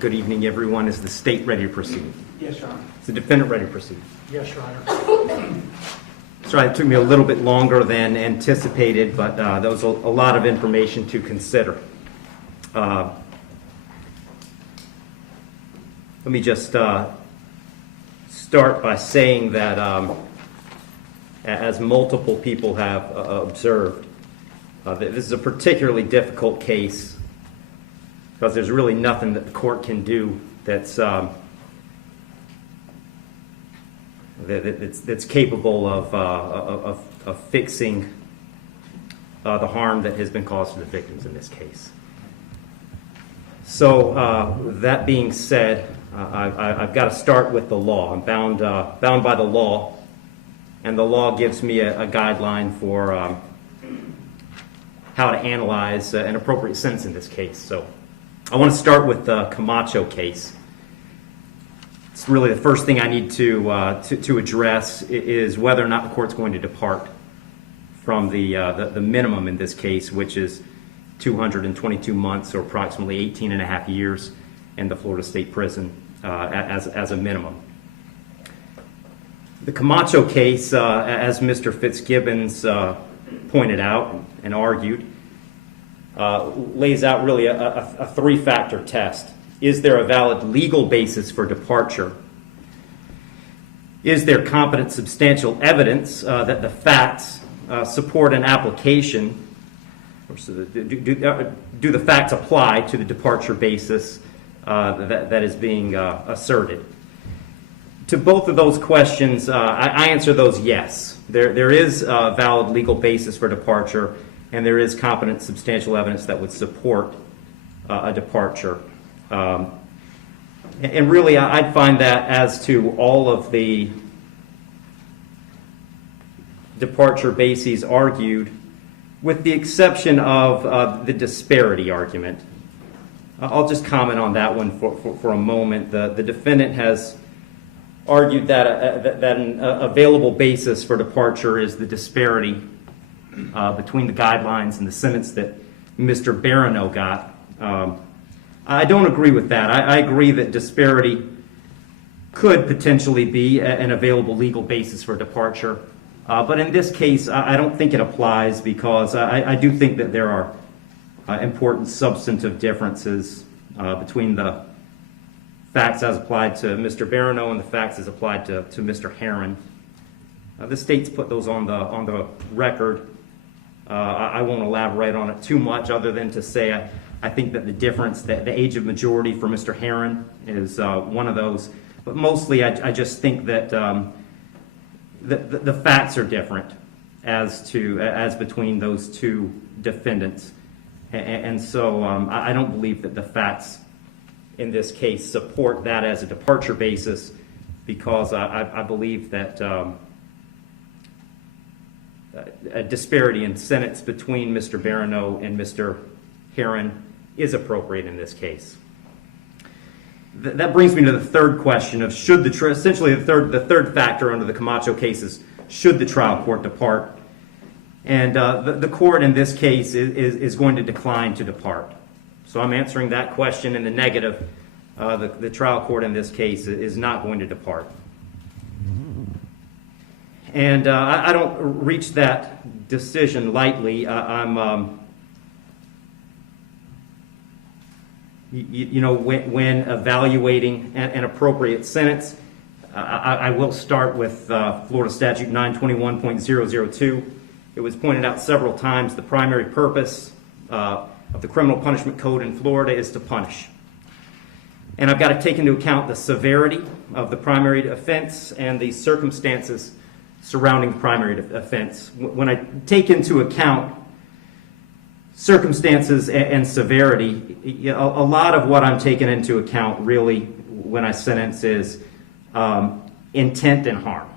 Good evening, everyone. Is the state ready to proceed? Yes, Your Honor. Is the defendant ready to proceed? Yes, Your Honor. Sorry, it took me a little bit longer than anticipated, but there was a lot of information to consider. Let me just start by saying that as multiple people have observed, this is a particularly difficult case because there's really nothing that the court can do that's capable of fixing the harm that has been caused to the victims in this case. So that being said, I've got to start with the law. I'm bound by the law, and the law gives me a guideline for how to analyze an appropriate sentence in this case. So I want to start with the Camacho case. It's really the first thing I need to address is whether or not the court's going to depart from the minimum in this case, which is 222 months or approximately 18 and a half years in the Florida State Prison as a minimum. The Camacho case, as Mr. Fitzgibbons pointed out and argued, lays out really a three-factor test. Is there a valid legal basis for departure? Is there competent substantial evidence that the facts support an application? Or do the facts apply to the departure basis that is being asserted? To both of those questions, I answer those yes. There is a valid legal basis for departure, and there is competent substantial evidence that would support a departure. And really, I'd find that as to all of the departure bases argued, with the exception of the disparity argument. I'll just comment on that one for a moment. The defendant has argued that an available basis for departure is the disparity between the guidelines and the sentence that Mr. Barano got. I don't agree with that. I agree that disparity could potentially be an available legal basis for departure. But in this case, I don't think it applies because I do think that there are important substantive differences between the facts as applied to Mr. Barano and the facts as applied to Mr. Herron. The state's put those on the record. I won't elaborate on it too much other than to say I think that the difference, the age of majority for Mr. Herron is one of those. But mostly I just think that the facts are different as between those two defendants. And so I don't believe that the facts in this case support that as a departure basis because I believe that a disparity in sentence between Mr. Barano and Mr. Herron is appropriate in this case. That brings me to the third question of essentially the third factor under the Camacho case is should the trial court depart? And the court in this case is going to decline to depart. So I'm answering that question in the negative. The trial court in this case is not going to depart. And I don't reach that decision lightly. When evaluating an appropriate sentence, I will start with Florida Statute 921.002. It was pointed out several times the primary purpose of the Criminal Punishment Code in Florida is to punish. And I've got to take into account the severity of the primary offense and the circumstances surrounding the primary offense. When I take into account circumstances and severity, a lot of what I'm taking into account really when I sentence is intent and harm.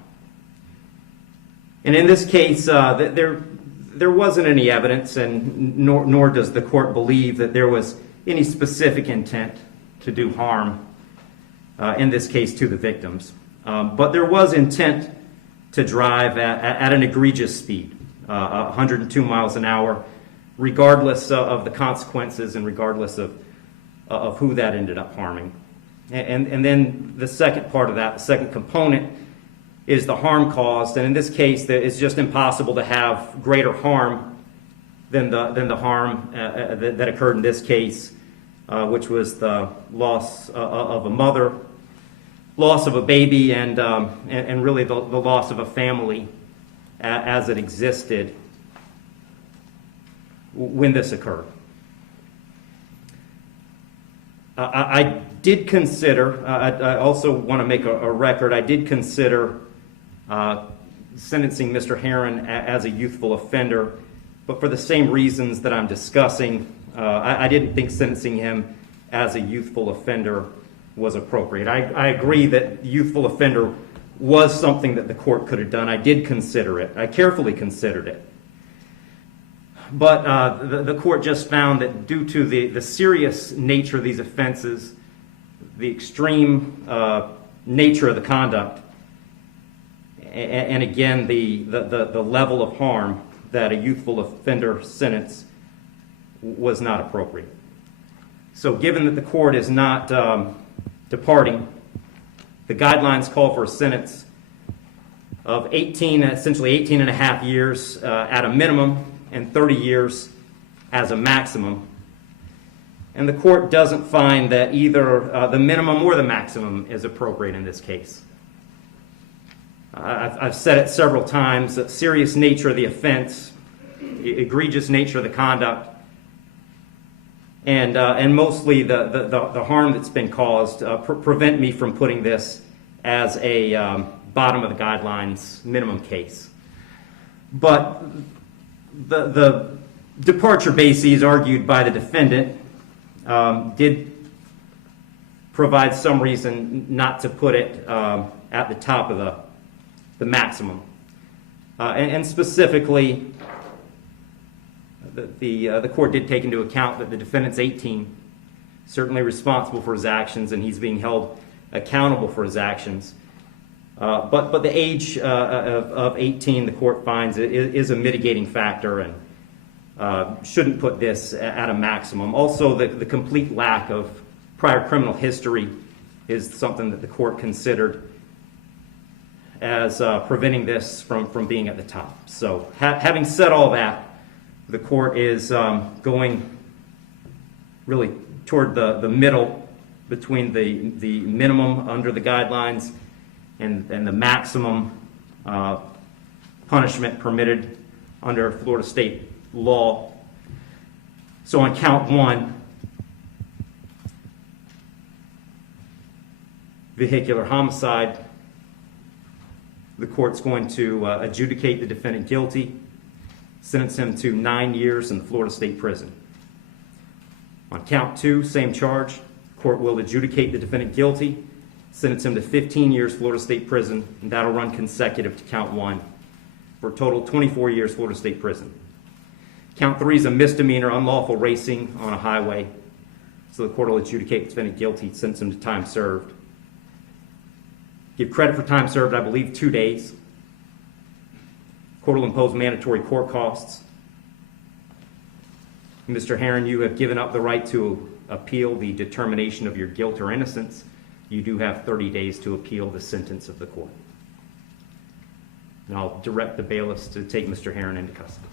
And in this case, there wasn't any evidence, and nor does the court believe that there was any specific intent to do harm, in this case to the victims. But there was intent to drive at an egregious speed, 102 miles an hour, regardless of the consequences and regardless of of who that ended up harming. And then the second part of that, the second component, is the harm caused. And in this case, it's just impossible to have greater harm than the harm that occurred in this case, which was the loss of a mother, loss of a baby, and really the loss of a family as it existed when this occurred. I did consider, I also want to make a record, I did consider sentencing Mr. Herron as a youthful offender, but for the same reasons that I'm discussing, I didn't think sentencing him as a youthful offender was appropriate. I agree that youthful offender was something that the court could have done. I did consider it. I carefully considered it. But the court just found that due to the serious nature of these offenses, the extreme nature of the conduct, and again, the level of harm, that a youthful offender sentence was not appropriate. So given that the court is not departing, the guidelines call for a sentence of essentially 18 and a half years at a minimum and 30 years as a maximum. And the court doesn't find that either the minimum or the maximum is appropriate in this case. I've said it several times, the serious nature of the offense, egregious nature of the conduct, and mostly the harm that's been caused prevent me from putting this as a bottom of the guidelines minimum case. But the departure bases argued by the defendant did provide some reason not to put it at the top of the maximum. And specifically, the court did take into account that the defendant's 18, certainly responsible for his actions, and he's being held accountable for his actions. But the age of 18, the court finds, is a mitigating factor and shouldn't put this at a maximum. Also, the complete lack of prior criminal history is something that the court considered as preventing this from being at the top. So having said all that, the court is going really toward the middle between the minimum under the guidelines and the maximum punishment permitted under Florida state law. So on count one, vehicular homicide, the court's going to adjudicate the defendant guilty, sentence him to 9 years in the Florida State Prison. On count two, same charge, court will adjudicate the defendant guilty, sentence him to 15 years Florida State Prison, and that'll run consecutive to count one for a total 24 years Florida State Prison. Count three is a misdemeanor, unlawful racing on a highway, so the court will adjudicate the defendant guilty, sentence him to time served. Give credit for time served, I believe, 2 days. Court will impose mandatory court costs. Mr. Herron, you have given up the right to appeal the determination of your guilt or innocence. You do have 30 days to appeal the sentence of the court. And I'll direct the bailiffs to take Mr. Herron into custody.